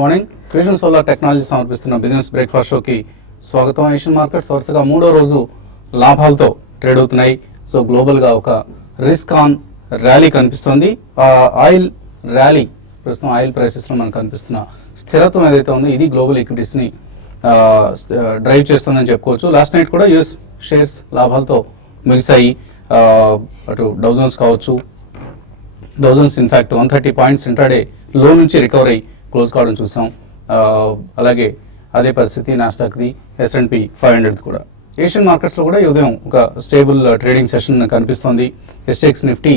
Morning fusion solar technology సమర్పిస్తున్న business breakfast షోకి స్వాగతం. ఏషియన్ మార్కెట్స్ వరుసగా మూడో రోజు లాభాలతో ట్రేడ్ అవుతున్నాయి. సో గ్లోబల్గా ఒక రిస్క్ ఆన్ ర్యాలీ కనిపిస్తుంది. ఆయిల్ ర్యాలీ ప్రస్తుతం ఆయిల్ ప్రైసెస్లో మనకు కనిపిస్తున్న స్థిరత్వం ఏదైతే ఉందో ఇది గ్లోబల్ ఈక్విటీస్ని డ్రైవ్ చేస్తుందని చెప్పుకోవచ్చు. లాస్ట్ నైట్ కూడా యూఎస్ షేర్స్ లాభాలతో ముగిశాయి. అటు డౌజన్స్ కావచ్చు, డౌజన్స్ ఇన్ఫ్యాక్ట్ 130 పాయింట్స్ ఇంట్రాడే లో నుంచి రికవర్ అయ్యి క్లోజ్ కావడం చూసాం. అలాగే అదే పరిస్థితి నాస్డాక్ది, S&P 500 కూడా. ఏషియన్ మార్కెట్స్లో కూడా ఈ ఉదయం ఒక స్టేబుల్ ట్రేడింగ్ సెషన్ కనిపిస్తోంది. SGX నిఫ్టీ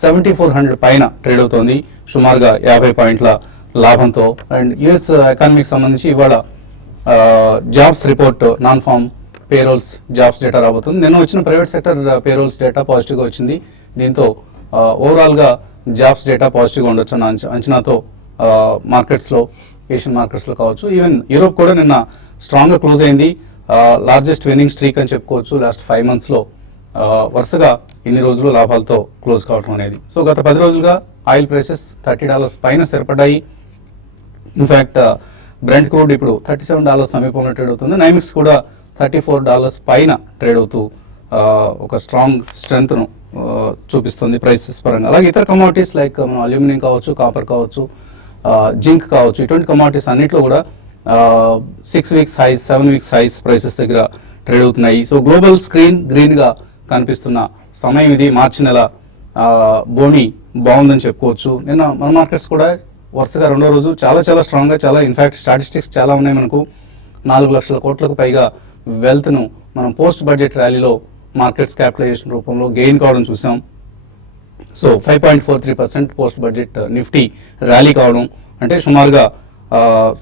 7400 పైన ట్రేడ్ అవుతోంది సుమారుగా 50 పాయింట్ల లాభంతో. అండ్ యుఎస్ ఎకానమీకి సంబంధించి ఇవాళ jobs report, non form payrolls jobs data రాబోతుంది. నిన్న వచ్చిన ప్రైవేట్ సెక్టర్ పేరోల్స్ డేటా పాజిటివ్గా వచ్చింది. దీంతో ఓవరాల్గా జాబ్స్ డేటా పాజిటివ్గా ఉండొచ్చు అన్న అంచనాతో మార్కెట్స్లో, ఏషియన్ మార్కెట్స్లో కావచ్చు. ఈవెన్ యూరోప్ కూడా నిన్న స్ట్రాంగ్గా క్లోజ్ అయింది. లార్జెస్ట్ విన్నింగ్ స్ట్రీక్ అని చెప్పుకోవచ్చు. లాస్ట్ 5 monthsలో వరుసగా ఇన్ని రోజులు లాభాలతో క్లోజ్ కావడం అనేది. సో గత 10 రోజులుగా ఆయిల్ ప్రైసెస్ $30 పైన స్థిరపడ్డాయి. ఇన్ఫ్యాక్ట్ బ్రెంట్ క్రూడ్ ఇప్పుడు $37 సమీపంలో ట్రేడ్ అవుతుంది. నైమిక్స్ కూడా $34 పైన ట్రేడ్ అవుతూ ఒక స్ట్రాంగ్ స్ట్రెంగ్త్ను చూపిస్తుంది ప్రైసెస్ పరంగా. అలాగే ఇతర కమోడిటీస్ లైక్ మనం అల్యూమినియం కావచ్చు, కాపర్ కావచ్చు, జింక్ కావచ్చు, ఇటువంటి కమోడిటీస్ అన్నింటిలో కూడా 6 weeks highs, 7 weeks highs prices దగ్గర ట్రేడ్ అవుతున్నాయి. సో గ్లోబల్ స్క్రీన్ గ్రీన్గా కనిపిస్తున్న సమయం ఇది. మార్చి నెల బోని బాగుందని చెప్పుకోవచ్చు. నిన్న మన మార్కెట్స్ కూడా వరుసగా రెండో రోజు చాలా స్ట్రాంగ్గా, చాలా ఇన్ఫ్యాక్ట్ స్టాటిస్టిక్స్ చాలా ఉన్నాయి మనకు. 4 లక్షల కోట్లకు పైగా వెల్త్ను మనం పోస్ట్ బడ్జెట్ ర్యాలీలో మార్కెట్స్ క్యాపిటలైజేషన్ రూపంలో గెయిన్ కావడం చూసాం. So 5.43% post budget Nifty rally కావడం అంటే సుమారుగా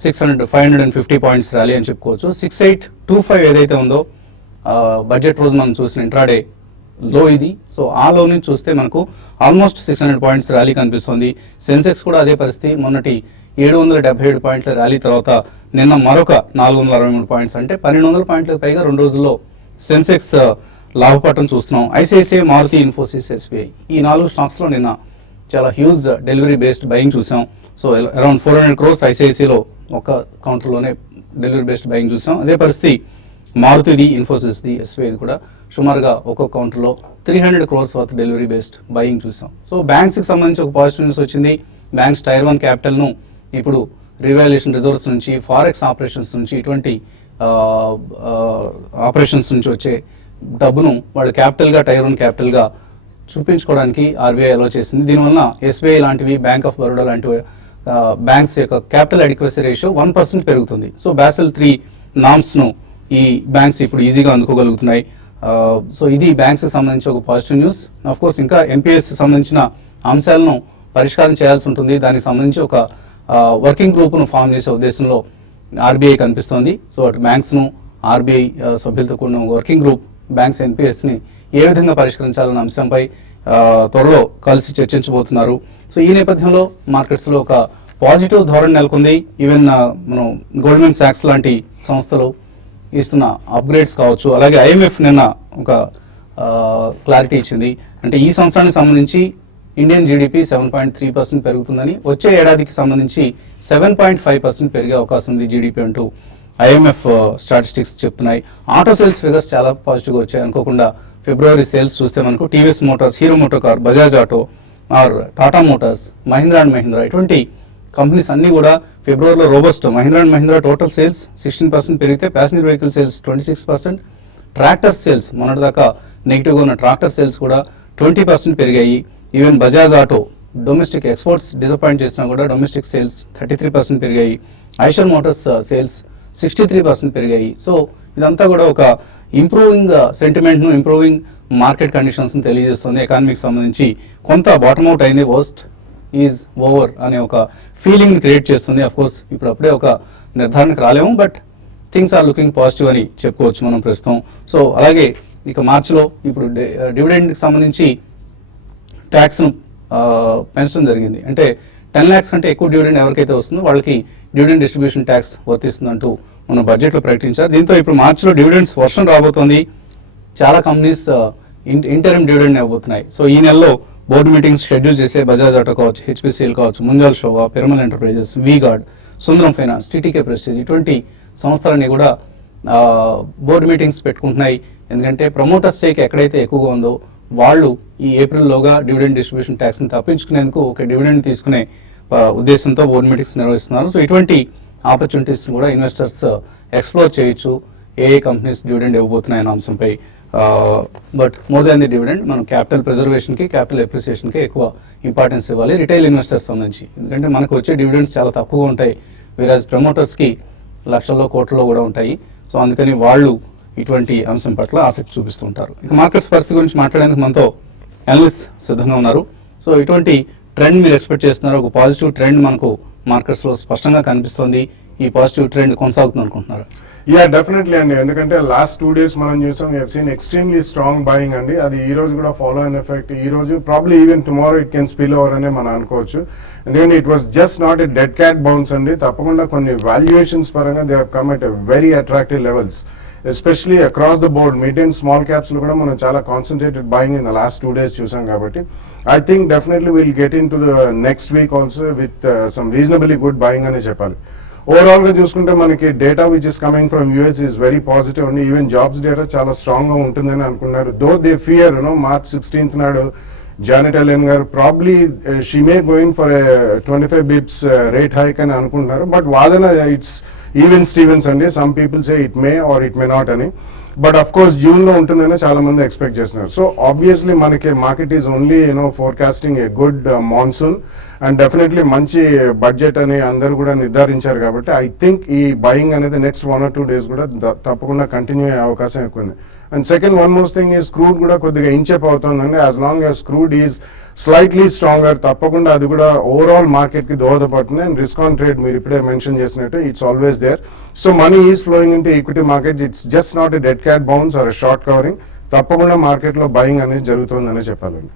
550 పాయింట్స్ ర్యాలీ అని చెప్పుకోవచ్చు. 6825 ఏదైతే ఉందో బడ్జెట్ రోజు మనం చూసిన ఇంట్రాడే లో ఇది. సో ఆ లో నుంచి చూస్తే మనకు ఆల్మోస్ట్ 600 పాయింట్స్ ర్యాలీ కనిపిస్తుంది. సెన్సెక్స్ కూడా అదే పరిస్థితి. మొన్నటి 777 పాయింట్ల ర్యాలీ తర్వాత నిన్న మరొక 463 పాయింట్స్ అంటే 1200 పాయింట్లకు పైగా 2 రోజుల్లో సెన్సెక్స్ లాభపడటం చూస్తున్నాం. ఐసిఐసిఐ, మారుతి, ఇన్ఫోసిస్, SBI ఈ 4 స్టాక్స్లో నిన్న చాలా హ్యూజ్ డెలివరీ బేస్డ్ బయింగ్ చూసాం. సో అరౌండ్ 400 crores ఐసిఐసిఐలో ఒక కౌంటర్లోనే డెలివరీ బేస్డ్ బయింగ్ చూసాం. అదే పరిస్థితి మారుతిది, ఇన్ఫోసిస్ది, SBIది కూడా సుమారుగా ఒక్కొక్క కౌంటర్లో 300 crores worth delivery based buying చూసాం. సో బ్యాంక్స్కి సంబంధించి ఒక పాజిటివ్ న్యూస్ వచ్చింది. బ్యాంక్స్ టైర్ 1 క్యాపిటల్ను ఇప్పుడు రివాల్యుయేషన్ రిజర్వ్స్ నుంచి, ఫారెక్స్ ఆపరేషన్స్ నుంచి, ఇటువంటి ఆపరేషన్స్ నుంచి వచ్చే డబ్బును వాళ్ళు క్యాపిటల్గా, టైర్ 1 క్యాపిటల్గా చూపించుకోవడానికి ఆర్బీఐ అలో చేసింది. దీనివల్ల SBI లాంటివి, బ్యాంక్ ఆఫ్ బరోడా లాంటివి బ్యాంక్స్ యొక్క క్యాపిటల్ అడిక్వసీ రేషియో 1% పెరుగుతుంది. సో బాసెల్ 3 నామ్స్ను ఈ బ్యాంక్స్ ఇప్పుడు ఈజీగా అందుకోగలుగుతున్నాయి. సో ఇది బ్యాంక్స్కి సంబంధించి ఒక పాజిటివ్ న్యూస్. ఆఫ్ కోర్స్ ఇంకా NPS సంబంధించిన అంశాలను పరిష్కారం చేయాల్సి ఉంటుంది. దానికి సంబంధించి ఒక వర్కింగ్ గ్రూప్ను ఫామ్ చేసే ఉద్దేశంలో ఆర్బీఐ కనిపిస్తోంది. సో అటు బ్యాంక్స్ను, ఆర్బీఐ సభ్యులతో కూడిన వర్కింగ్ గ్రూప్ బ్యాంక్స్ NPSని ఏ విధంగా పరిష్కరించాలన్న అంశంపై త్వరలో కలిసి చర్చించబోతున్నారు. సో ఈ నేపథ్యంలో మార్కెట్స్లో ఒక పాజిటివ్ ధోరణి నెలకొంది. ఈవెన్ మనం గోల్డ్మెన్ సాక్స్ లాంటి సంస్థలు ఇస్తున్న అప్గ్రేడ్స్ కావచ్చు. అలాగే IMF నిన్న ఒక క్లారిటీ ఇచ్చింది. అంటే ఈ సంవత్సరానికి సంబంధించి ఇండియన్ జీడిపి 7.3% పెరుగుతుందని, వచ్చే ఏడాదికి సంబంధించి 7.5% పెరిగే అవకాశం ఉంది జీడిపి అంటూ IMF స్టాటిస్టిక్స్ చెప్తున్నాయి. ఆటో సేల్స్ ఫిగర్స్ చాలా పాజిటివ్గా వచ్చాయి. అనుకోకుండా ఫిబ్రవరి సేల్స్ చూస్తే మనకు TVS Motors, Hero MotoCorp, Bajaj Auto or Tata Motors, Mahindra and Mahindra ఇటువంటి కంపెనీస్ అన్నీ కూడా ఫిబ్రవరిలో robust. Mahindra and Mahindra total sales 16% పెరిగితే passenger vehicle sales 26%, tractor sales మొన్నటిదాకా నెగిటివ్గా ఉన్న ట్రాక్టర్ సేల్స్ కూడా 20% పెరిగాయి. Even Bajaj Auto domestic exports disappoint చేసినా కూడా డొమెస్టిక్ సేల్స్ 33% పెరిగాయి. ఐషర్ మోటార్స్ సేల్స్ 63% పెరిగాయి. సో ఇదంతా కూడా ఒక ఇంప్రూవింగ్ సెంటిమెంట్ను, ఇంప్రూవింగ్ మార్కెట్ కండిషన్స్ని తెలియజేస్తుంది. ఎకానమీకి సంబంధించి కొంత బాటమ్ అవుట్ అయింది, వర్స్ట్ ఈజ్ ఓవర్ అనే ఒక ఫీలింగ్ని క్రియేట్ చేస్తుంది. అఫ్కోర్స్ ఇప్పుడు అప్పుడే ఒక నిర్ధారణకు రాలేము, but things are looking positive అని చెప్పుకోవచ్చు మనం ప్రస్తుతం. సో అలాగే ఇక మార్చిలో ఇప్పుడు డివిడెండ్కి సంబంధించి ట్యాక్స్ను పెంచడం జరిగింది. అంటే 10 lakhs కంటే ఎక్కువ డివిడెండ్ ఎవరికైతే వస్తుందో వాళ్ళకి డివిడెండ్ డిస్ట్రిబ్యూషన్ ట్యాక్స్ వర్తిస్తుందంటూ మన బడ్జెట్లో ప్రకటించారు. దీంతో ఇప్పుడు మార్చిలో డివిడెండ్స్ వర్షం రాబోతోంది. చాలా కంపెనీస్ ఇంటరిమ్ డివిడెండ్ ఇవ్వబోతున్నాయి. సో ఈ నెలలో బోర్డు మీటింగ్స్ షెడ్యూల్ చేసే బజాజ్ ఆటో కావచ్చు, HPCL కావచ్చు, Munjal Shewa, Piramal enterprises, V-Guard, సుందరం ఫైనాన్స్, టీటీకే ప్రెస్టీజ్ ఇటువంటి సంస్థలన్నీ కూడా బోర్డు మీటింగ్స్ పెట్టుకుంటున్నాయి. ఎందుకంటే ప్రమోటర్ స్టేక్ ఎక్కడైతే ఎక్కువగా ఉందో వాళ్ళు ఈ ఏప్రిల్లోగా డివిడెండ్ డిస్ట్రిబ్యూషన్ ట్యాక్స్ని తప్పించుకునేందుకు ఒక డివిడెండ్ తీసుకునే ఉద్దేశంతో బోర్డు మీటింగ్స్ నిర్వహిస్తున్నారు. సో ఇటువంటి ఆపర్చునిటీస్ కూడా ఇన్వెస్టర్స్ ఎక్స్ప్లోర్ చేయొచ్చు. ఏ కంపెనీస్ డివిడెండ్ ఇవ్వబోతున్నాయన్న అంశంపై. But more than the dividend మనం క్యాపిటల్ ప్రిజర్వేషన్కి, క్యాపిటల్ ఎప్రిసియేషన్కి ఎక్కువ ఇంపార్టెన్స్ ఇవ్వాలి రిటైల్ ఇన్వెస్టర్స్ నుంచి. ఎందుకంటే మనకు వచ్చే డివిడెండ్స్ చాలా తక్కువగా ఉంటాయి, వీరాజ్ ప్రమోటర్స్కి లక్షల్లో కోట్లలో కూడా ఉంటాయి. సో అందుకని వాళ్ళు ఇటువంటి అంశం పట్ల ఆసక్తి చూపిస్తుంటారు. ఇక మార్కెట్స్ పరిస్థితి గురించి మాట్లాడేందుకు మనతో అనలిస్ట్ సిద్ధంగా ఉన్నారు. సో ఇటువంటి ట్రెండ్ మీరు ఎక్స్పెక్ట్ చేస్తున్నారు? ఒక పాజిటివ్ ట్రెండ్ మనకు మార్కెట్స్లో స్పష్టంగా కనిపిస్తుంది. ఈ పాజిటివ్ ట్రెండ్ కొనసాగుతుంది అనుకుంటున్నారు? యా, డెఫినెట్లీ అండి. ఎందుకంటే లాస్ట్ 2 days మనం చూసాం, we have seen extremely strong buying అండి. అది ఈ రోజు కూడా ఫాలో అయిన ఎఫెక్ట్. ఈ రోజు probably even tomorrow it can spill over అనే మనం అనుకోవచ్చు. ఎందుకంటే it was just not a dead cat bounce అండి. తప్పకుండా కొన్ని వాల్యుయేషన్స్ పరంగా they have come at a very attractive levels, especially across the board. Mid and small caps లో కూడా మనం చాలా concentrated buying in the last 2 days చూసాం. కాబట్టి I think definitely will get in to the next week also with some reasonably good buying అనే చెప్పాలి. Overall గా చూసుకుంటే మనకి data which is coming from US is very positive అండి. Even jobs data చాలా strong గా ఉంటుందని అనుకున్నారు. Though they fear March 16th నాడు జానెట్ ఎలెన్ గారు probably she may going for 25 bips rate hike అని అనుకుంటున్నారు. బట్ వాదన ఇట్స్ ఈవెన్ స్టీవెన్స్ అండి. Some people say it may or it may not అని. బట్ అఫ్ కోర్స్ జూన్ లో ఉంటుందని చాలా మంది ఎక్స్పెక్ట్ చేస్తున్నారు. సో ఆబ్వియస్లీ మనకి market is only forecasting a good monsoon and definitely మంచి బడ్జెట్ అని అందరూ కూడా నిర్ధారించారు. కాబట్టి ఐ థింక్ ఈ బయింగ్ అనేది నెక్స్ట్ 1 or 2 days కూడా తప్పకుండా కంటిన్యూ అయ్యే అవకాశం ఎక్కువ ఉంది. And second one most thing is crude కూడా కొద్దిగా ఇంచెప్ అవుతుందండి. As long as crude is slightly stronger, తప్పకుండా అది కూడా ఓవరాల్ మార్కెట్ కి దోహదపడుతుంది. అండ్ రిస్క్ ఆన్ ట్రేడ్ మీరు ఇప్పుడే మెన్షన్ చేసినట్టు it's always there. So money is flowing into equity market. It's just not a dead cat bounce or short covering. తప్పకుండా market లో బయింగ్ అనేది జరుగుతుందని చెప్పాలండి.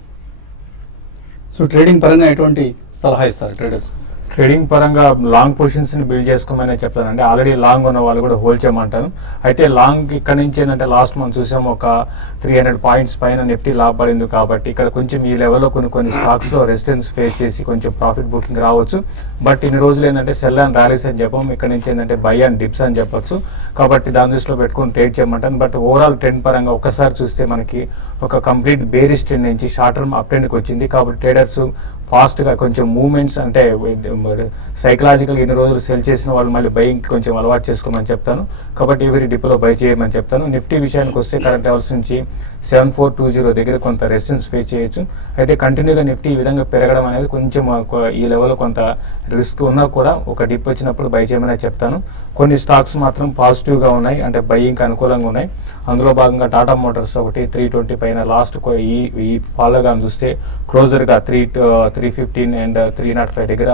సో ట్రేడింగ్ పరంగా ఎటువంటి సలహా ఇస్తారు ట్రేడర్స్? ట్రేడింగ్ పరంగా లాంగ్ పొజిషన్స్ ని బిల్డ్ చేసుకోమని చెప్తానండి. ఆల్రెడీ లాంగ్ ఉన్న వాళ్ళు కూడా హోల్డ్ చేయమంటాను. అయితే లాంగ్ ఇక్కడ నుంచి ఏంటంటే లాస్ట్ మనం చూసాం ఒక 300 points పైన నిఫ్టీ లాభపడింది. కాబట్టి ఇక్కడ కొంచెం ఈ లెవెల్లో కొన్ని స్టాక్స్ లో రెసిస్టెన్స్ ఫేస్ చేసి కొంచెం ప్రాఫిట్ బుకింగ్ రావచ్చు. బట్ ఇన్ని రోజులు ఏంటంటే సెల్ అండ్ ర్యాలీస్ అని చెప్పాం, ఇక్కడ నుంచి ఏంటంటే బై అండ్ డిప్స్ అని చెప్పొచ్చు. కాబట్టి దాని దృష్టిలో పెట్టుకుని ట్రేడ్ చేయమంటాను. బట్ ఓవరాల్ ట్రెండ్ పరంగా ఒకసారి చూస్తే మనకి ఒక కంప్లీట్ బేరిష్ ట్రెండ్ నుంచి షార్ట్ టర్మ్ అప్ ట్రెండ్కి వచ్చింది. కాబట్టి ట్రేడర్స్ ఫాస్ట్గా కొంచెం మూవ్మెంట్స్ అంటే సైకలాజికల్ ఇన్ని రోజులు సెల్ చేసిన వాళ్ళు మళ్ళీ బయింగ్ కొంచెం అలవాటు చేసుకోమని చెప్తాను. కాబట్టి ఎవరి డిపోలో బై చేయమని చెప్తాను. నిఫ్టీ విషయానికి వస్తే కరెంట్ లెవెల్స్ నుంచి 7420 దగ్గర కొంత రెసిస్టెన్స్ ఫేస్ చేయొచ్చు. అయితే కంటిన్యూగా నిఫ్టీ ఈ విధంగా పెరగడం అనేది కొంచెం ఈ లెవెల్లో కొంత రిస్క్ ఉన్నా కూడా ఒక డిప్ వచ్చినప్పుడు బై చేయమని చెప్తాను. కొన్ని స్టాక్స్ మాత్రం పాజిటివ్గా ఉన్నాయి, అంటే బయింగ్కి అనుకూలంగా ఉన్నాయి. అందులో భాగంగా టాటా మోటార్స్ ఒకటి 320 పైన లాస్ట్ ఈ ఫాలోగా చూస్తే క్లోజర్గా 315 అండ్ 305 దగ్గర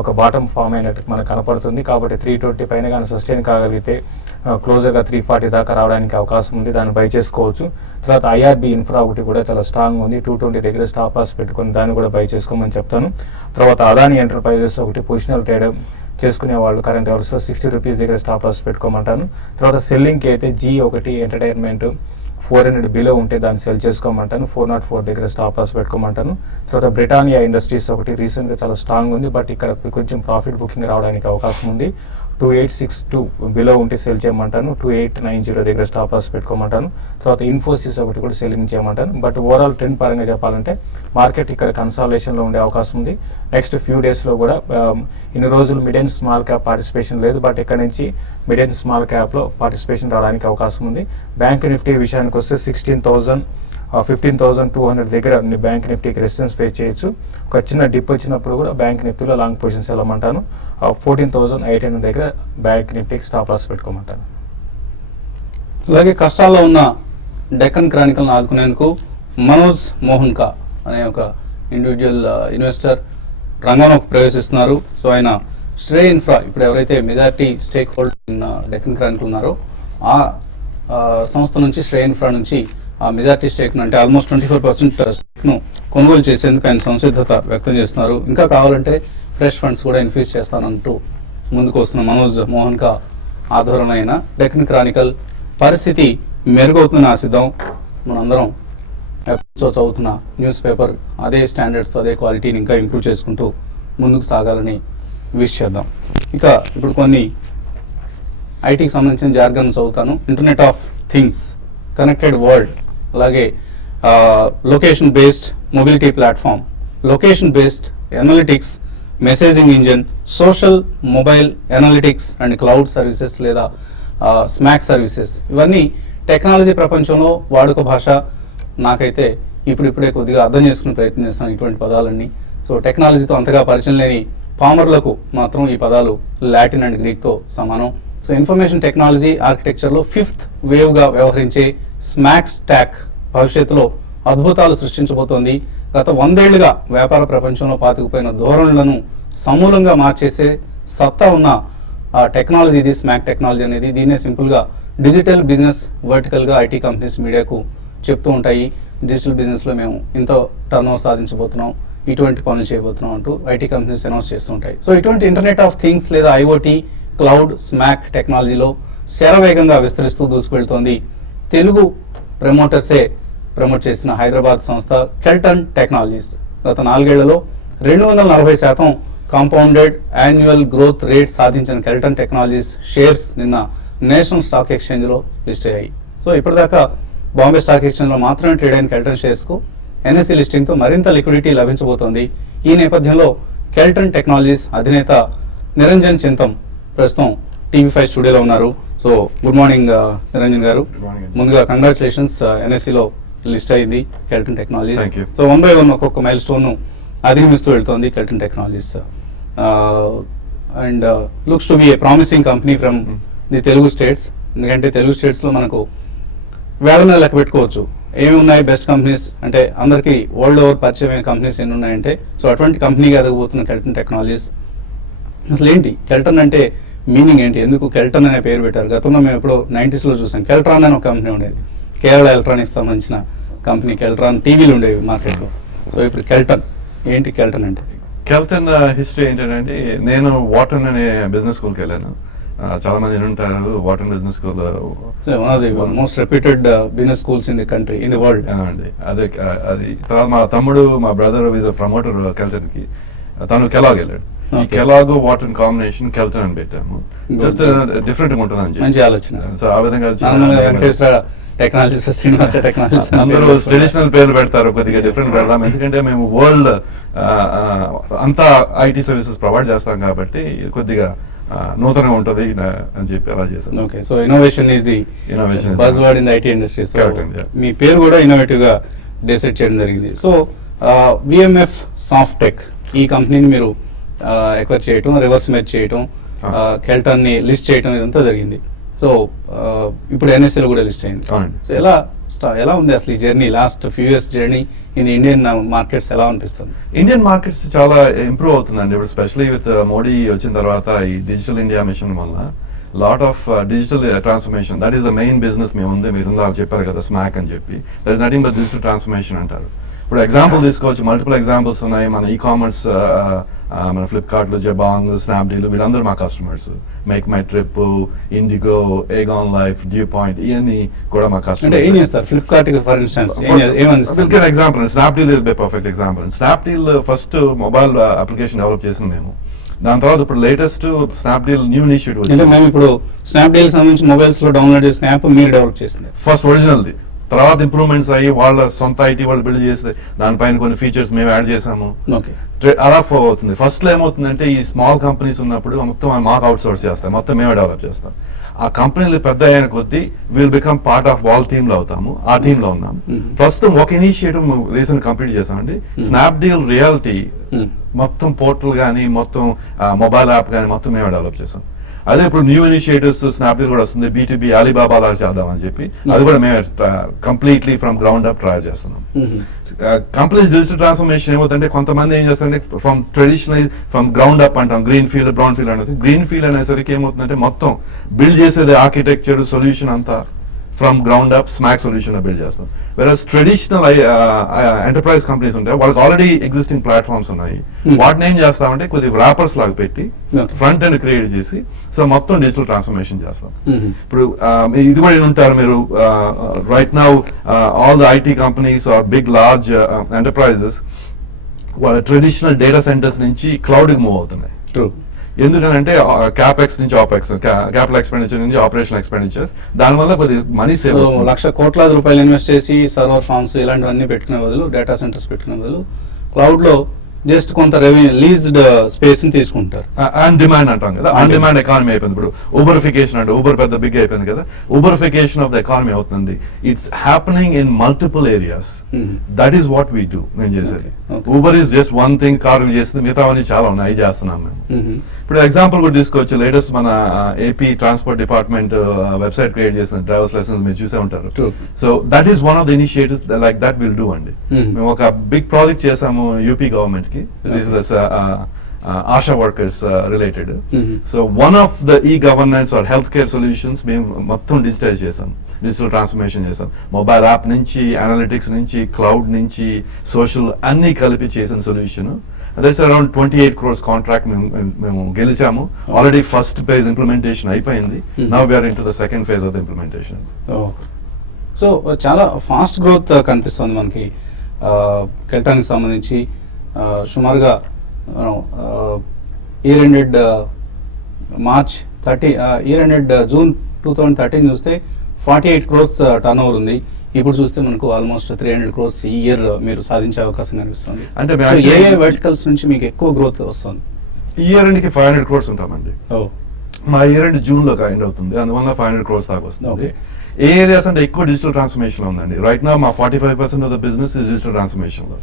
ఒక బాటమ్ ఫామ్ అయినట్టు మనకు కనపడుతుంది. కాబట్టి 320 పైన కానీ సస్టైన్ కాగలిగితే క్లోజర్గా 340 దాకా రావడానికి అవకాశం ఉంది, దాన్ని బై చేసుకోవచ్చు. తర్వాత ఐఆర్బి ఇన్ఫ్రా ఒకటి కూడా చాలా స్ట్రాంగ్ ఉంది, 220 దగ్గర స్టాప్ లాస్ పెట్టుకుని దాన్ని కూడా బై చేసుకోమని చెప్తాను. తర్వాత అదాని ఎంటర్ప్రైజెస్ ఒకటి పొజిషనల్ ట్రేడ్ చేసుకునే వాళ్ళు కరెంట్ అవర్స్లో 60 రూపీస్ దగ్గర స్టాప్ లాస్ పెట్టుకోమంటాను. తర్వాత సెల్లింగ్కి అయితే జీ ఒకటి ఎంటర్టైన్మెంట్ 400 బిలో ఉంటే దాన్ని సెల్ చేసుకోమంటాను. 404 దగ్గర స్టాప్ లాస్ పెట్టుకోమంటాను. తర్వాత బ్రిటానియా ఇండస్ట్రీస్ ఒకటి రీసెంట్గా చాలా స్ట్రాంగ్ ఉంది, బట్ ఇక్కడ కొంచెం ప్రాఫిట్ బుకింగ్ రావడానికి అవకాశం ఉంది. 2862 బిలో ఉంటే సెల్ చేయమంటాను. 2890 దగ్గర స్టాప్ లాస్ పెట్టుకోమంటాను. తర్వాత ఇన్ఫోసిస్ ఒకటి కూడా సెల్లింగ్ చేయమంటాను. బట్ ఓవరాల్ ట్రెండ్ పరంగా చెప్పాలంటే మార్కెట్ ఇక్కడ కన్సాలేషన్లో ఉండే అవకాశం ఉంది. నెక్స్ట్ ఫ్యూ డేస్లో కూడా ఇన్ని రోజులు mid and small cap participation లేదు, బట్ ఇక్కడ నుంచి మిడ్ అండ్ స్మాల్ క్యాప్లో పార్టిసిపేషన్ రావడానికి అవకాశం ఉంది. బ్యాంక్ నిఫ్టీ విషయానికి వస్తే 15,200 దగ్గర బ్యాంక్ నిఫ్టీకి రెసిస్టెన్స్ ఫేస్ చేయొచ్చు. ఒక చిన్న డిప్ వచ్చినప్పుడు కూడా బ్యాంక్ నిఫ్టీలో లాంగ్ పొజిషన్స్ వెళ్ళమంటాను. 14,800 దగ్గర బ్యాంక్ నిఫ్టీకి స్టాప్ లాస్ పెట్టుకోమంటాను. అలాగే కష్టాల్లో ఉన్న డెక్కన్ క్రానికల్ని ఆదుకునేందుకు మనోజ్ మోహన్కా అనే ఒక ఇండివిజువల్ ఇన్వెస్టర్ రంగంలోకి ప్రవేశిస్తున్నారు. సో ఆయన శ్రేయ ఇన్ఫ్రా, ఇప్పుడు ఎవరైతే majority stake holder in Deccan Chronicle ఉన్నారో ఆ సంస్థ నుంచి శ్రేయ ఇన్ఫ్రా నుంచి ఆ మెజారిటీ స్టేక్ను అంటే ఆల్మోస్ట్ 24% స్టేక్ను కొనుగోలు చేసేందుకు ఆయన సంసిద్ధత వ్యక్తం చేస్తున్నారు. ఇంకా కావాలంటే ఫ్రెష్ ఫండ్స్ కూడా ఇన్ఫ్యూజ్ చేస్తానంటూ ముందుకు వస్తున్న మనోజ్ మోహన్కా ఆధ్వర్యంలో అయిన డెక్కన్ క్రానికల్ పరిస్థితి మెరుగవుతుందని ఆశిద్దాం. మనందరం ఎప్పటితో చదువుతున్న న్యూస్ పేపర్ అదే స్టాండర్డ్స్ అదే క్వాలిటీని ఇంకా ఇంప్రూవ్ చేసుకుంటూ ముందుకు సాగాలని విష్ చేద్దాం. ఇక ఇప్పుడు కొన్ని ఐటీకి సంబంధించిన జార్గన్ చదువుతాను. Internet of things, connected world, అలాగే location based mobility platform, location based analytics, messaging engine, social mobile analytics and cloud services లేదా స్మాక్ సర్వీసెస్, ఇవన్నీ టెక్నాలజీ ప్రపంచంలో వాడుక భాష. నాకైతే ఇప్పుడిప్పుడే కొద్దిగా అర్థం చేసుకునే ప్రయత్నం చేస్తాను ఇటువంటి పదాలన్నీ. సో టెక్నాలజీతో అంతగా పరిచయం లేని పామర్లకు మాత్రం ఈ పదాలు లాటిన్ అండ్ గ్రీక్తో సమానం. సో ఇన్ఫర్మేషన్ టెక్నాలజీ ఆర్కిటెక్చర్లో 5th వేవ్గా వ్యవహరించే స్మాక్ స్టాక్ భవిష్యత్తులో అద్భుతాలు సృష్టించబోతోంది. గత 100 ఏళ్లుగా వ్యాపార ప్రపంచంలో పాతుకుపోయిన ధోరణులను సమూలంగా మార్చేసే సత్తా ఉన్న టెక్నాలజీ ఇది స్మాక్ టెక్నాలజీ అనేది. దీన్నే సింపుల్గా డిజిటల్ బిజినెస్ వర్టికల్గా ఐటీ కంపెనీస్ మీడియాకు చెప్తూ ఉంటాయి. డిజిటల్ బిజినెస్లో మేము ఇంత టర్న్ ఓవర్ సాధించబోతున్నాం, ఇటువంటి పనులు చేయబోతున్నాం అంటూ ఐటీ కంపెనీస్ అనౌన్స్ చేస్తూ ఉంటాయి. సో ఇటువంటి ఇంటర్నెట్ ఆఫ్ థింగ్స్ లేదా ఐఓటీ, క్లౌడ్, స్మాక్ టెక్నాలజీలో శరవేగంగా విస్తరిస్తూ దూసుకువెళ్తోంది. తెలుగు ప్రమోటర్సే ప్రమోట్ చేసిన హైదరాబాద్ సంస్థ కెల్టన్ టెక్నాలజీస్ గత 4 ఏళ్లలో 240% కాంపౌండెడ్ యాన్యువల్ గ్రోత్ రేట్ సాధించిన కెల్టన్ టెక్నాలజీస్ షేర్స్ నిన్న నేషనల్ స్టాక్ ఎక్స్చేంజ్లో లిస్ట్ అయ్యాయి. సో ఇప్పటిదాకా బాంబే స్టాక్ ఎక్స్చేంజ్లో మాత్రమే ట్రేడ్ అయిన కెల్టన్ షేర్స్కు ఎన్ఎస్సీ లిస్టింగ్తో మరింత లిక్విడిటీ లభించబోతోంది. ఈ నేపథ్యంలో కెల్టన్ టెక్నాలజీస్ అధినేత నిరంజన్ చింతం ప్రస్తుతం TV5 స్టూడియోలో ఉన్నారు. సో గుడ్ మార్నింగ్ నిరంజన్ గారు. ముందుగా కంగ్రాచులేషన్స్, ఎన్ఎస్సీలో లిస్ట్ అయింది Kelton technologies. Thank you. So 1 by 1 ఒక్కొక్క మైల్ స్టోన్ అధిగమిస్తూ వెళ్తోంది Kelton technologies. And looks to be A promising company from the Telugu states. ఎందుకంటే తెలుగు స్టేట్స్లో మనకు వేల మీద లెక్క పెట్టుకోవచ్చు ఏమి ఉన్నాయి బెస్ట్ కంపెనీస్ అంటే. అందరికీ వరల్డ్ ఓవర్ పరిచయమైన కంపెనీస్ ఎన్ని ఉన్నాయంటే, సో అటువంటి కంపెనీగా ఎదగబోతున్న కెల్టన్ టెక్నాలజీస్. అసలు ఏంటి కెల్టన్ అంటే మీనింగ్ ఏంటి, ఎందుకు కెల్టన్ అనే పేరు పెట్టారు? గతంలో మేము ఎప్పుడో 90s లో చూసాం. కెల్ట్రాన్ అనే ఒక కంపెనీ ఉండేది, కేరళ ఎలక్ట్రానిక్స్ సంబంధించిన కంపెనీ. కెల్ట్రాన్ టీవీలు ఉండేవి మార్కెట్లో. సో ఇప్పుడు కెల్టన్ ఏంటి? కెల్టన్ అంటే కెల్టన్ హిస్టరీ ఏంటంటే, నేను వాటన్ అనే బిజినెస్ స్కూల్కి వెళ్ళాను. చాలా మంది ఉంటారు Wharton business school, one of the most reputed business schools in the country, in the world. అండి అదే. అది తర్వాత మా తమ్ముడు, మా బ్రదర్ ఈజ్ ప్రమోటర్ కెల్టన్ కి. తను కెలాగ్ వెళ్ళాడు. ఈ కెలాగ్ వాటన్ కాంబినేషన్ కెల్టన్ అని పెట్టాము. జస్ట్ డిఫరెంట్ గా ఉంటుంది అని మంచి ఆలోచన. సో ఆ విధంగా టెక్నాలజీస్, శ్రీనివాస టెక్నాలజీస్ అందరూ ట్రెడిషనల్ పేర్లు పెడతారు, కొద్దిగా డిఫరెంట్ పెడదాం. ఎందుకంటే మేము వరల్డ్ అంతా ఐటీ సర్వీసెస్ ప్రొవైడ్ చేస్తాం కాబట్టి కొద్దిగా నూతనంగా ఉంటది అని చెప్పి అలా చేస్తాం. Okay, so innovation is the Innovation is buzz word in the IT industry. So Correct, yeah. మీ పేరు కూడా ఇన్నోవేటివ్ గా డిసైడ్ చేయడం జరిగింది. సో విఎంఎఫ్ సాఫ్టెక్ ఈ కంపెనీని మీరు ఎక్వైర్ చేయటం, రివర్స్ మెర్జ్ చేయటం, కెల్టన్ ని లిస్ట్ చేయటం ఇదంతా జరిగింది. సో ఇప్పుడు ఎన్ఎస్సీలో కూడా లిస్ట్ అయింది. అవునండి. సో ఎలా ఉంది అసలు ఈ journey, last few years journey in Indian markets ఎలా అనిపిస్తుంది? ఇండియన్ మార్కెట్స్ చాలా ఇంప్రూవ్ అవుతుందండి ఇప్పుడు, స్పెషలీ విత్ మోడీ వచ్చిన తర్వాత ఈ డిజిటల్ ఇండియా మిషన్ వల్ల lot of digital transformation. That is the main business మేము ఉంది. మీరు చెప్పారు కదా స్మాక్ అని చెప్పి, that is nothing but digital transformation అంటారు. ఇప్పుడు ఎగ్జాంపుల్ తీసుకోవచ్చు, మల్టిపుల్ ఎగ్జాంపుల్స్ ఉన్నాయి. మన ఈ కామర్స్, మన ఫ్లిప్కార్ట్లు, జబాంగ్, స్నాప్డీల్ వీళ్ళందరూ మా customers. Make my trip, IndiGo, Aegon life, dew point ఇవన్నీ కూడా మా అంటే ఏం కస్టమర్స్. చేస్తారు? Flipkart for instance example Snapdeal is perfect example. Snapdeal first mobile application develop చేసిన మేము. దాని తర్వాత ఇప్పుడు లేటెస్ట్ స్నాప్డీల్ న్యూ ఇనిషియేటివ్ అంటే మేము ఇప్పుడు స్నాప్డీల్ సంబంధించి మొబైల్స్ లో డౌన్లోడ్ చేసిన యాప్ మీరు డెవలప్ చేసింది. ఫస్ట్ ఒరిజినల్ది, తర్వాత ఇంప్రూవ్మెంట్స్ అయ్యి వాళ్ళ సొంత ఐటీ వాళ్ళు బిల్డ్ చేస్తే దానిపైన కొన్ని ఫీచర్స్ మేము యాడ్ చేసాము. ఓకే, అలా ఫ్లో అవుతుంది. ఫస్ట్ లో ఏమవుతుందంటే ఈ స్మాల్ కంపెనీస్ ఉన్నప్పుడు మొత్తం మాకు అవుట్ సోర్స్ చేస్తాం, మొత్తం మేమే డెవలప్ చేస్తాం. ఆ కంపెనీలు పెద్ద అయిన కొద్దీ విల్ బికమ్ పార్ట్ ఆఫ్ వాళ్ళ టీమ్ లో అవుతాము. ఆ టీమ్ లో ఉన్నాము. ప్రస్తుతం ఒక ఇనిషియేటివ్ రీసెంట్ కంప్లీట్ చేసామండి. స్నాప్డీల్ రియాలిటీ మొత్తం పోర్టల్ కానీ, మొత్తం మొబైల్ యాప్ కానీ మొత్తం మేమే డెవలప్ చేసాం. అదే ఇప్పుడు న్యూ ఇనిషియేటివ్స్ స్నాప్డీల్ కూడా వస్తుంది. B2B అలీబాబా లాగా చేద్దామని చెప్పి అది కూడా మేము completely from ground up try చేస్తున్నాం. కంపెనీస్ డిజిటల్ ట్రాన్స్ఫర్మేషన్ ఏమవుతుందంటే, కొంతమంది ఏం చేస్తారంటే ఫ్రమ్ గ్రౌండ్ అప్ అంటాం, గ్రీన్ ఫీల్డ్, బ్రౌన్ ఫీల్డ్ అనేది. గ్రీన్ ఫీల్డ్ అనేసరికి ఏమవుతుందంటే మొత్తం బిల్డ్ చేసేది ఆర్కిటెక్చర్ సొల్యూషన్ అంతా from ground up smack solution build చేస్తాం. వెరస్ ట్రెడిషనల్ ఎంటర్ప్రైజ్ కంపెనీస్ ఉంటాయి, వాళ్ళకి ఆల్రెడీ ఎగ్జిస్టింగ్ ప్లాట్ఫామ్స్ ఉన్నాయి. వాటిని ఏం చేస్తామంటే కొద్దిగా వ్రాపర్స్ లాగా పెట్టి ఫ్రంట్ ఎండ్ క్రియేట్ చేసి సో మొత్తం డిజిటల్ ట్రాన్స్ఫర్మేషన్ చేస్తాం. ఇప్పుడు ఇది కూడా ఉంటారు మీరు, right now all the IT companies are big large enterprises వాళ్ళ ట్రెడిషనల్ డేటా సెంటర్స్ నుంచి క్లౌడ్ కి మూవ్ అవుతున్నాయి. ట్రూ. ఎందుకనంటే క్యాపెక్స్ నుంచి ఆపెక్స్, క్యాపిటల్ ఎక్స్పెండిచర్ నుంచి ఆపరేషన్ ఎక్స్పెండిచర్స్, దానివల్ల కొద్ది మనీ సేవ్ సో కోట్లాది రూపాయలు ఇన్వెస్ట్ చేసి సర్వర్ ఫార్మ్స్ ఇలాంటివన్నీ పెట్టుకునే బదులు, డేటా సెంటర్స్ పెట్టుకునే బదులు క్లౌడ్ లో జస్ట్ కొంత లీజ్డ్ స్పేస్ ని తీసుకుంటారు. ఆన్ డిమాండ్ అంటాం కదా, ఆన్ డిమాండ్ ఎకానమీ అయిపోయింది. ఇప్పుడు ఊబరిఫికేషన్ అంటే ఊబర్ పెద్ద బిగ్ అయిపోయింది కదా, ఊబరిఫికేషన్ ఆఫ్ ద ఎకానమీ అవుతుంది. It's happening in multiple areas. That is what we do. మేము చేసేది Uber is just one thing, car చేస్తుంది, మిగతా అన్ని చాలా ఉన్నాయి, అవి చేస్తున్నాం మేము. ఇప్పుడు ఎగ్జాంపుల్ కూడా తీసుకోవచ్చు. లేటెస్ట్ మన AP transport department website create చేసిన డ్రైవర్స్ లైసెన్స్ మీరు చూసే ఉంటారు. So that is one of the initiatives like that will do అండి. మేము ఒక బిగ్ ప్రాజెక్ట్ చేసాము యూపీ గవర్నమెంట్ కి, ASHA workers related. So one of the e governance or health care solutions మేము మొత్తం డిజిటైజ్ చేసాం, డిజిటల్ ట్రాన్స్ఫర్మేషన్ చేసాం. మొబైల్ యాప్ నుంచి, అనలిటిక్స్ నుంచి, క్లౌడ్ నుంచి, సోషల్ అన్ని కలిపి చేసిన solution. That's around 28 crores contract మేము గెలిచాము. ఆల్రెడీ ఫస్ట్ ఫేజ్ ఇంప్లిమెంటేషన్ అయిపోయింది. Now we're into the second phase of the implementation. So చాలా ఫాస్ట్ గ్రోత్ కనిపిస్తుంది మనకి కెల్టానికి సంబంధించి. సుమారుగా year ended March 30, year ended June 2013 చూస్తే 48 crores టర్న్ ఓవర్ ఉంది. ఇప్పుడు చూస్తే మనకు ఆల్మోస్ట్ 300 crores ఈ ఇయర్ మీరు సాధించే అవకాశం కనిపిస్తుంది. అంటే ఏ వర్టికల్స్ నుంచి మీకు ఎక్కువ గ్రోత్ వస్తుంది? ఈ ఇయర్ ఎండ్కి 500 crores ఉంటామండి. మా ఇయర్ ఎండ్ జూన్ లో ఎండ్ అవుతుంది, అందువల్ల 500 crores దాకా వస్తుంది. ఏ ఏరియాస్ అంటే ఎక్కువ డిజిటల్ ట్రాన్స్ఫర్మేషన్ ఉందండి. రైట్ నా మా 45% of the business is digital transformation లో.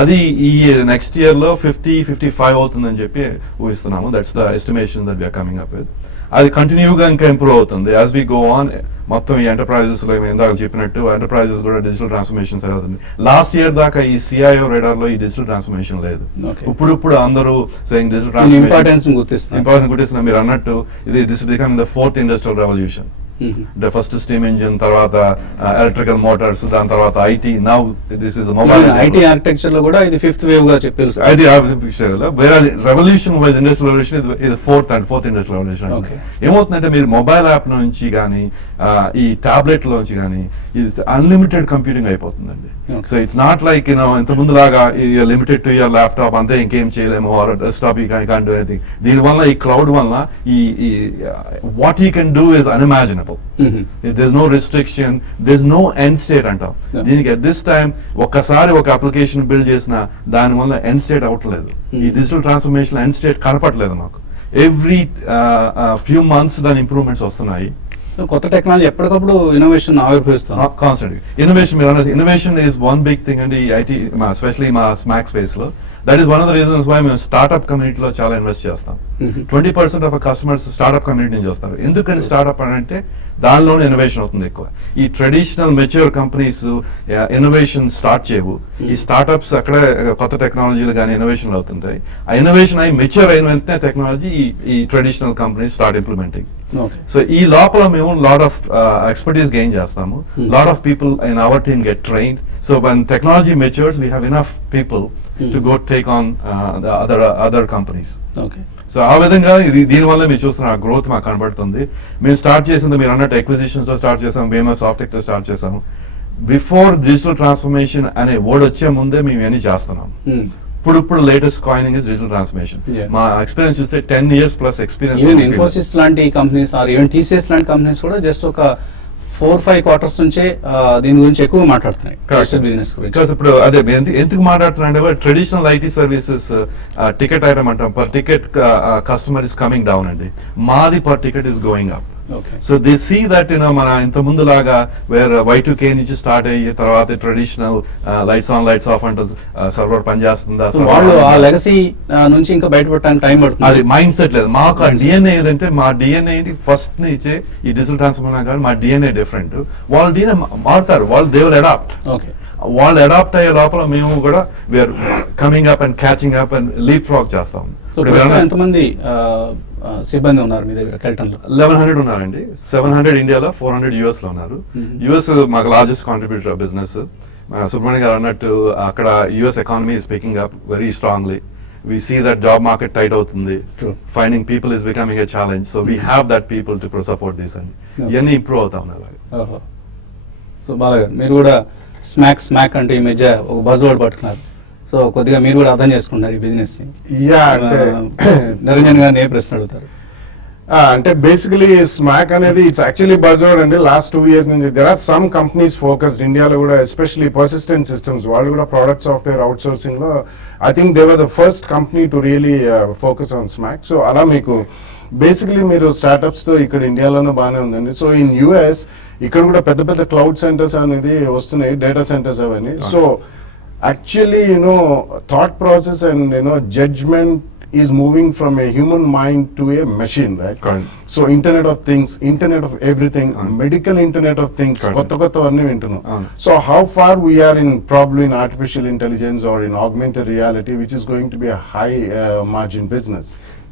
అది ఈ నెక్స్ట్ ఇయర్ లో 50-55 అవుతుందని చెప్పి ఊహిస్తున్నాము. That's the estimation that we're coming up with. అది కంటిన్యూగా ఇంకా ఇంప్రూవ్ అవుతుంది యాజ్ వి గో ఆన్. మొత్తం ఈ ఎంటర్ప్రైజెస్ లో ఇందాక చెప్పినట్టు ఎంటర్ప్రైజెస్ కూడా డిజిటల్ ట్రాన్స్ఫర్మేషన్ అవుతుంది. లాస్ట్ ఇయర్ దాకా ఈ CIO రేడార్ లో ఈ డిజిటల్ ట్రాన్స్ఫర్మేషన్ లేదు. ఇప్పుడు అందరూ సేయింగ్ డిజిటల్ ట్రాన్స్ఫర్మేషన్ ఇంపార్టెన్స్ గుర్తిస్తున్నారు. మీరు అన్నట్టు ఇది this becoming the 4th industrial revolution. First steam engine, తర్వాత ఎలక్ట్రికల్ మోటార్స్, దాని తర్వాత IT. Now this is mobile. IT architecture లో కూడా ఇది 5th వేవ్ గా చెప్పేసి IT revolution wise industrial revolution ఇది 4th ఇండస్ట్రియల్ రెవల్యూషన్. ఏమవుతుందంటే మీరు మొబైల్ యాప్ నుంచి కానీ ఈ టాబ్లెట్ లోంచి కానీ ఇది అన్లిమిటెడ్ కంప్యూటింగ్ అయిపోతుందండి. సో ఇట్స్ నాట్ లైక్ ఇంత ముందు లాగా లిమిటెడ్ టు యువర్ ల్యాప్టాప్ అంతే, ఇంకేం చేయలేము, or desktop you can do anything. దీని వల్ల ఈ క్లౌడ్ వల్ల ఈ what you can do is unimaginable. There's no restriction, there's no end state అంటాం. దీనికి at this time ఒక్కసారి ఒక అప్లికేషన్ బిల్డ్ చేసినా దాని వల్ల ఎండ్ స్టేట్ అవట్లేదు. ఈ డిజిటల్ ట్రాన్స్ఫర్మేషన్ ఎండ్ స్టేట్ కనపట్లేదు మాకు. ఎవ్రీ ఫ్యూ మంత్స్ దాని ఇంప్రూవ్మెంట్స్ వస్తున్నాయి. కొత్త టెక్నాలజీ ఎప్పటికప్పుడు ఇన్నోవేషన్ ఆవిర్భవిస్తాం. Constant innovation. మీరు అన్నది innovation is one big thing అండి ఈ ఐటీ, ఎస్పెషల్లీ మా స్మాక్ స్పేస్ లో. That is one of the reasons why మేము స్టార్ట్అప్ కమ్యూనిటీలో చాలా ఇన్వెస్ట్ చేస్తాం. 20% ఆఫ్ కస్టమర్స్ స్టార్ట్అప్ కమ్యూనిటీ నుంచి వస్తారు. ఎందుకని స్టార్ట్అప్ అని అంటే దానిలోనే ఇన్నోవేషన్ అవుతుంది ఎక్కువ. ఈ traditional mature companies innovation start చేయవు. ఈ స్టార్ట్అప్స్ అక్కడే కొత్త టెక్నాలజీలు కానీ ఇన్నోవేషన్లు అవుతుంటాయి. ఆ ఇన్నోవేషన్ అయి మెచ్యూర్ అయిన వెంటనే టెక్నాలజీ ఈ traditional companies start implementing. So ఈ లోపల మేము లాట్ ఆఫ్ ఎక్స్పర్టీస్ గెయిన్ చేస్తాము. Lot of people in our team get trained. So when technology matures, we have enough people to go take on the other companies. So ఆ విధంగా దీనివల్ల మీరు చూస్తున్న ఆ గ్రోత్ మాకు కనబడుతుంది. మేము స్టార్ట్ చేసింది మీరు అన్నట్టు ఎక్విజిషన్స్ తో స్టార్ట్ చేసాం, BMF సాఫ్టెక్ తో స్టార్ట్ చేసాము. బిఫోర్ డిజిటల్ ట్రాన్స్ఫర్మేషన్ అనే వర్డ్ వచ్చే ముందే మేము ఇవన్నీ చేస్తున్నాం. ఇప్పుడు latest coining is digital transformation. మా ఎక్స్పీరియన్స్ చూస్తే 10 years plus experience. Even Infosys లాంటి కంపెనీస్ ఆర్ ఈవెన్ TCS లాంటి కంపెనీస్ కూడా జస్ట్ ఒక 4-5 quarters నుంచే దీని గురించి ఎక్కువ మాట్లాడుతున్నాయి, బిజినెస్ గురించి. ఇప్పుడు అదే ఎందుకు మాట్లాడుతున్నాం, traditional IT services ticket item అంటాం, per ticket customer is coming down అండి. మాది per ticket is going up. So they see that మన ఇంత ముందు లాగా వేర్ Y2K నుంచి స్టార్ట్ అయ్యి తర్వాత traditional lights on lights off అంటూ సర్వర్ పనిచేస్తుందా, వాళ్ళు ఆ లెగసీ నుంచి ఇంకా బయటపడటానికి టైం పడుతుంది. అది మైండ్ సెట్ లేదు మాకు. ఆ DNA ఏదంటే మా DNA ఏంటి ఫస్ట్ నుంచి ఈ డిజిటల్ ట్రాన్స్ఫర్మేషన్ కానీ మా DNA డిఫరెంట్. వాళ్ళ DNA మారుతారు, వాళ్ళు దే విల్ అడాప్ట్. వాళ్ళు అడాప్ట్ అయ్యే లోపల మేము కూడా we're coming up and catching up and leapfrog చేస్తాం. ఎంతమంది సిబ్బంది ఉన్నారు మీ దగ్గర కెల్టన్ లో? 1100 ఉన్నారండి. 700 ఇండియాలో, 400 US లో ఉన్నారు. US మాకు లార్జెస్ట్ కాంట్రిబ్యూటర్ బిజినెస్. సుబ్రహ్మణ్య గారు అన్నట్టు అక్కడ US economy is picking up very strongly. We see that job market tight అవుతుంది. Finding people is becoming a challenge. So we have that people to support this and ఇవన్నీ improve అవుతా ఉన్నాయి. So బాలగారు మీరు కూడా smack అంటే ఈ మధ్య ఒక బజ్ వర్డ్ పట్టుకున్నారు. సో కొద్దిగా మీరు కూడా అర్థం చేసుకున్నారు ఈ బిజినెస్ ని. అంటే నిరంజన్ గారిని ఏ ప్రశ్న అడుగుతారు? అంటే బేసికలీ స్మాక్ అనేది ఇట్స్ యాక్చువల్లీ బజ్వర్డ్ అండి. లాస్ట్ 2 years నుంచి there are some companies focused ఇండియాలో కూడా, ఎస్పెషల్లీ పర్సిస్టెంట్ సిస్టమ్స్ వాళ్ళు కూడా ప్రోడక్ట్ సాఫ్ట్వేర్ అవుట్ సోర్సింగ్ లో I think they were the first company to really focus on SMAC. So అలా మీకు బేసికలీ మీరు స్టార్ట్అప్స్ తో ఇక్కడ ఇండియాలోనే బాగానే ఉందండి. సో ఇన్ యుఎస్ ఇక్కడ కూడా పెద్ద పెద్ద క్లౌడ్ సెంటర్స్ అనేది వస్తున్నాయి, డేటా సెంటర్స్ అవన్నీ. So actually thought process and judgement is moving from a human mind to a machine, right? Correct. So Internet of Things, Internet of Everything, medical Internet of Things, kotta anni vintunam. So how far we are in probably in artificial intelligence or in augmented reality, which is going to be a high margin business.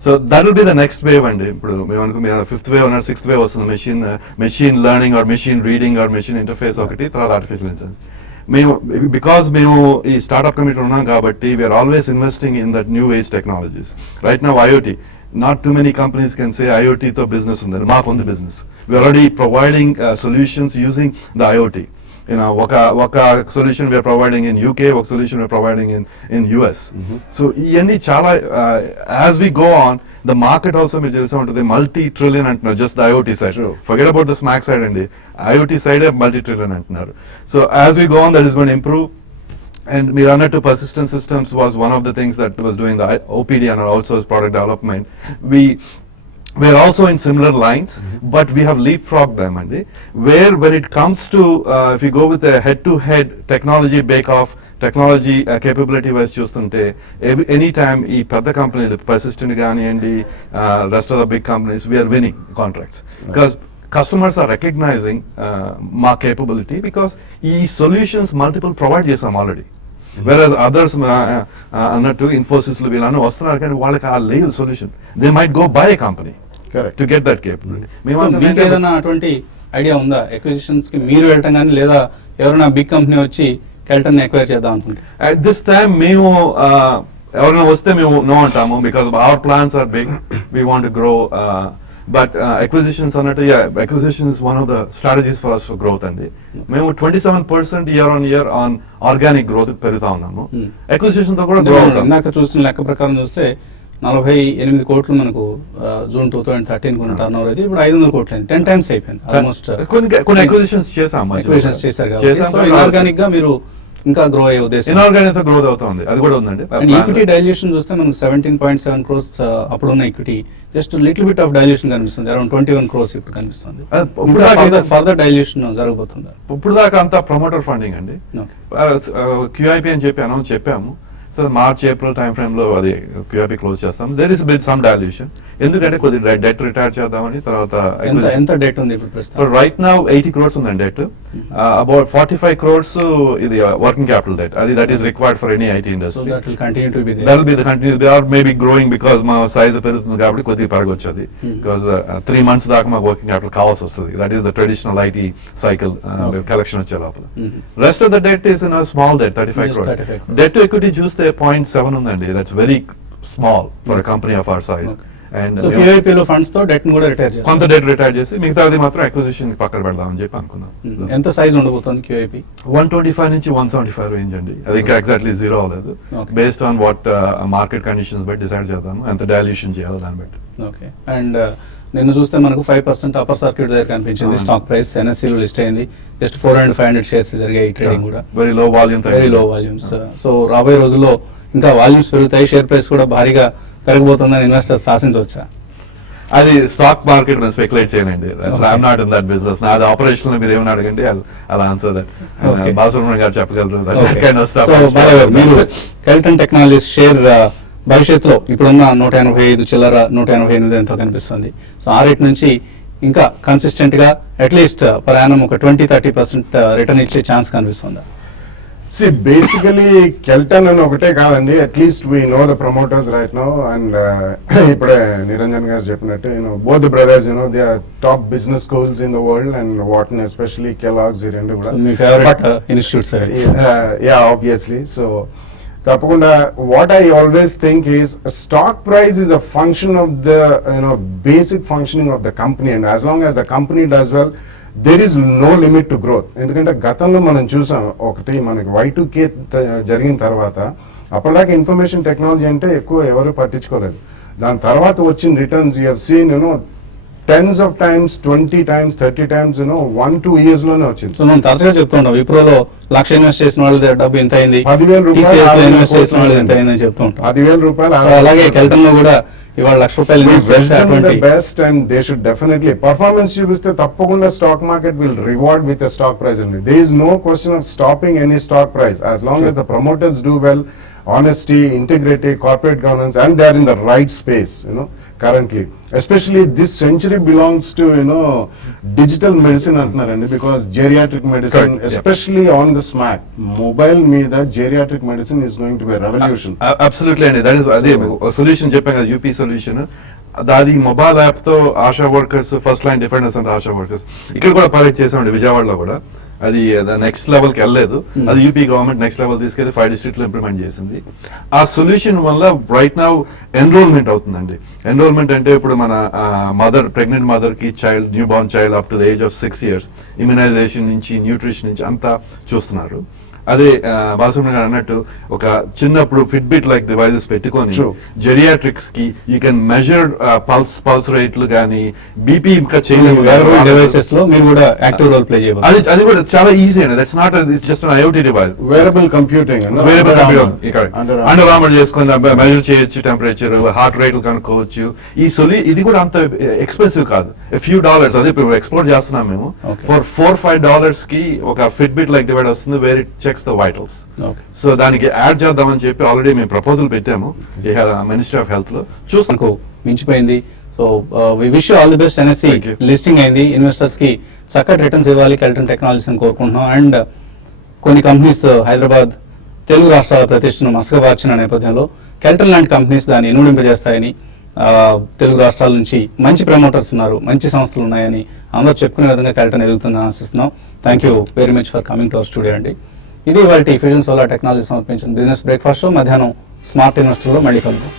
So that will be the next wave అండి. ఇప్పుడు మేము 5th wave ఉన్నారు, 6th wave వస్తుంది. Machine learning or machine reading are machine interface ఒకటి, తర్వాత artificial intelligence. Because మేము ఈ startup committee ఉన్నాం కాబట్టి we're always investing in that new age technologies. Right now IoT, not too many companies can say IoT తో business ఉంది. మాకు ఉంది business. We're already providing solutions using the IoT. ఒక solution we're providing in UK, ఒక solution we're providing in US. So ఇవన్నీ చాలా as we go on the market also మీరు తెలిసే ఉంటుంది, multi-trillion అంటున్నారు just the IoT side. Forget about the smack side అండి, IoT side multi-trillion అంటున్నారు. So as we go on, that is going to improve. And మీరు అన్నట్టు persistent systems was one of the things that was doing the OPD and our outsourced product development. We're also in similar lines, but we have leapfrogged them, and where when it comes to if you go with a head-to-head technology bake-off, technology capability wise చూస్తుంటే any time ఈ పెద్ద కంపెనీలు పర్సిస్టెంట్ కానివ్వండి, rest of the big companies, we're winning contracts because customers are recognizing మా capability because ఈ solutions multiple provide చేసాం already. Whereas others అన్నట్టు ఇన్ఫోసిస్ లో వీళ్ళని వస్తున్నారు కానీ వాళ్ళకి ఆ లేదు solution. They might go by A company to get that capability. మీకు ఏదైనా అటువంటి ఐడియా ఉందా ఎక్విజిషన్స్ కి మీరు వెళ్ళటం కానీ, లేదా ఎవరైనా బిగ్ కంపెనీ వచ్చి కెల్టన్ ఎక్వైర్ చేద్దాం అనుకుంటే? అట్ దిస్ టైమ్ మేము ఎవరైనా వస్తే మేము నో అంటాము because our plans are big, we want grow. But acquisitions అన్నట్టు acquisition is one of the strategies for us for growth అండి. మేము 27% year on year on organic growth పెరుగుతా ఉన్నాము. acquisition తో కూడా గ్రో అవుతాం. ఇందాక చూసిన లెక్క ప్రకారం చూస్తే 48 కోట్లు మనకు జూన్ 2013 కొన్న టర్న్ ఓవర్ అయితే ఇప్పుడు 500 కోట్లు అయింది. 10 times అయిపోయింది ఆల్మోస్ట్. కొన్ని acquisitions చేసాము. చేశారు కాబట్టి ఇనార్గానిక్ గా మీరు ఇంకా గ్రో అయ్యే ఉద్దేశం. ఇనార్గానిక్ తో గ్రోత్ అవుతుంది, అది కూడా ఉందండి. ఈక్విటీ డైల్యూషన్ చూస్తే మనకు 17.7 crores అప్పుడున్న equity just little bit of dilution కనిపిస్తుంది, అరౌండ్ 21 crores ఇప్పుడు కనిపిస్తుంది. ఫర్దర్ డైల్యూషన్ జరగబోతుందా? ఇప్పుడు దాకా అంతా ప్రమోటర్ ఫండింగ్ అండి. QIP అని చెప్పి అనౌన్స్ చెప్పాము. So March April time frame లో అది QIP క్లోజ్ చేస్తాం. There is bit some dilution, ఎందుకంటే కొద్దిగా డెట్ రిటైర్ చేద్దామని. తర్వాత ఎంత డెట్ ఉంది ఇప్పుడు ప్రస్తుతం? రైట్ నౌ 80 crores ఉందండి డెట్. అబౌట్ 45 crores ఇది వర్కింగ్ క్యాపిటల్ డెట్, అది that is required for any IT industry. That will continue to be there. That will be the continue or maybe growing because మా size పెరుగుతుంది కాబట్టి కొద్దిగా పెరగొచ్చు అది. Because 3 months దాకా మాకు working capital కావాల్సి వస్తుంది. That is the traditional IT cycle collection వచ్చే లోపల. Rest of the debt is in small debt, 35 crores. Debt to equity చూస్తే 0.7 ఉందండి. That's very small for a company of our size. And QIP లో funds తో debt ని కూడా retire చేస్తారు. కొంత డెట్ రిటైర్ చేసి మిగతాది మాత్రం అక్విజిషన్ కి పక్కన పెడదామని చెప్పి అనుకున్నాం. ఎంత సైజ్ ఉండబోతుంది QIP? 125 నుంచి 175 రేంజ్ అండి. అది ఇంకా ఎగ్జాక్ట్లీ జీరో అవ్వలేదు. Based on what market conditions బట్టి డిసైడ్ చేద్దాము ఎంత డైల్యూషన్ చేయాలో దాన్ని బట్టి. ఓకే. అండ్ నిన్న చూస్తే మనకు 5% అప్పర్ సర్క్యూట్ దగ్గర కనిపించింది. స్టాక్ ప్రైస్ NSE లో లిస్ట్ అయింది. జస్ట్ 400-500 షేర్స్ జరిగాయి ట్రేడింగ్ కూడా. Very low volumes. సో రాబోయే రోజుల్లో ఇంకా వాల్యూమ్స్ పెరుగుతాయి, షేర్ ప్రైస్ కూడా భారీగా పెరగబోతుందని ఇన్వెస్టర్స్ ఆశించవచ్చా? అది స్టాక్ మార్కెట్ మీద స్పెక్యులేట్ చేయనండి. I'm not in that business. నాది ఆపరేషన్ మీరు ఏమైనా అడగండి, అలా ఆన్సర్ దట్. బాలసుబ్రహ్మణ్యం గారు చెప్పగలరు. మీరు కెల్టన్ టెక్నాలజీస్ షేర్ భవిష్యత్తులో ఇప్పుడున్న 185 చిల్లర 188 ఎంతో కనిపిస్తుంది. సో ఆ రేట్ నుంచి ఇంకా కన్సిస్టెంట్ గా అట్లీస్ట్ పర్ యానం ఒక 20-30% రిటర్న్ ఇచ్చే ఛాన్స్ కనిపిస్తుందా? See, basically Kelton అని ఒకటే కాదండి, at least we know the promoters right now. And ఇప్పుడే నిరంజన్ గారు చెప్పినట్టు both the brothers, they are top business schools in the world, and Wharton especially, Kellogg's, ఈ రెండు కూడా మీ favourite institutes. Yeah, obviously. So తప్పకుండా what I always think is stock price is a function of the basic functioning of the company, and as long as the company does well, there is no limit to growth. ఎందుకంటే గతంలో మనం చూసాం, ఒకటి మనకి Y2K జరిగిన తర్వాత అప్పటిదాకా information technology అంటే ఎక్కువ ఎవరు పట్టించుకోలేదు. దాని తర్వాత వచ్చిన returns you have seen tens of times, 20 times, 30 times 1-2 years లోనే వచ్చింది. సో మనం తరచుగా చెప్తుంటాం విప్రోలో 1,00,000 ఇన్వెస్ట్ చేసిన వాళ్ళ డబ్బు ఎంత అయింది, 10,000 రూపాయలు TCS లో ఇన్వెస్ట్ చేసిన వాళ్ళు ఎంత అయిందని చెప్తుంటాం. 10,000 రూపాయలు అలాగే కెల్టన్ లో కూడా ఇవాళ ₹1,00,000 ఇన్వెస్ట్ చేస్తే అటువంటి best and they should definitely performance చూపిస్తే తప్పకుండా stock market will reward with stock price అండి. There is no question of stopping any stock price as long as the promoters do well, honesty, integrity, corporate governance, and they are in the right space, currently. Especially this century belongs to, digital medicine antunarandi, because geriatric medicine, Correct. especially on the smack, mobile meeda geriatric medicine is going to be a revolution. Absolutely అండి. That is అదే solution చెప్పాను కదా, UP solution. అది mobile app తో ASHA workers, first line defenders అంటే ASHA workers ఇక్కడ కూడా pilot చేసామండి విజయవాడలో కూడా. అది నెక్స్ట్ లెవెల్ కి వెళ్ళలేదు, అది యూపీ గవర్నమెంట్ నెక్స్ట్ లెవెల్ తీసుకెళ్లి 5 districts లో ఇంప్లిమెంట్ చేసింది. ఆ సొల్యూషన్ వల్ల రైట్ నౌ ఎన్రోల్మెంట్ అవుతుందండి. ఎన్రోల్మెంట్ అంటే ఇప్పుడు మన మదర్, ప్రెగ్నెంట్ మదర్ కి child, new born child up to the age of 6 years immunisation నుంచి, న్యూట్రిషన్ నుంచి అంతా చూస్తున్నారు. అదే బాలసుబ్రహ్మణ్యం గారు అన్నట్టు ఒక చిన్నప్పుడు ఫిట్బిట్ లైక్ డివైజెస్ పెట్టుకొని జెరియాట్రిక్స్ కి యూ కెన్ మెజర్ పల్స్ రేట్లు కానీ, బీపీ ఇంకా చేయలేము డివైసెస్ లో మీరు కూడా యాక్టివ్ రోల్ ప్లే చేయవచ్చు. అది కూడా చాలా ఈజీ అండి. That's not just IoT device, Wearable computing, wearable Under Under Armour చేసుకొని మెజర్ చేయొచ్చు, టెంపరేచర్, హార్ట్ రేట్లు కనుక్కోవచ్చు. ఇది కూడా అంత ఎక్స్పెన్సివ్ కాదు, ఫ్యూ డాలర్స్. అదే ఇప్పుడు ఎక్స్పోర్ట్ చేస్తున్నాం మేము. ఫర్ $4-5 కి ఒక ఫిట్బిట్ లైక్ డివైస్ వస్తుంది, where it checks the vitals. So దానికి యాడ్ చేద్దామని చెప్పి ఆల్రెడీ మేము ప్రపోజల్ పెట్టాము మినిస్ట్రీ ఆఫ్ హెల్త్ లో. చూస్తాను మించిపోయింది. So we wish all the best. NSE Thank you. Listing అయింది, ఇన్వెస్టర్స్ కి చక్కటి రిటర్న్స్ ఇవ్వాలి కెల్టన్ టెక్నాలజీస్ అని కోరుకుంటున్నాం. అండ్ కొన్ని కంపెనీస్ హైదరాబాద్, తెలుగు రాష్ట్రాల ప్రతిష్టను మసకబార్చిన నేపథ్యంలో కెల్టన్ లాంటి కంపెనీస్ దాన్ని ఇనుడింపజేస్తాయని, తెలుగు రాష్ట్రాల నుంచి మంచి ప్రమోటర్స్ ఉన్నారు, మంచి సంస్థలు ఉన్నాయని అందరూ చెప్పుకునే విధంగా కెల్టన్ ఎదుగుతుందని ఆశిస్తున్నాం. Thank you very much for coming to our studio అండి. ఇది వాళ్ళ ఫ్యూజన్ సోలార్ టెక్నాలజీ సమర్పించిన బిజినెస్ బ్రేక్ఫాస్ట్. మధ్యాహ్నం స్మార్ట్ ఇన్వెస్టర్లో మళ్ళీ కలుద్దాం.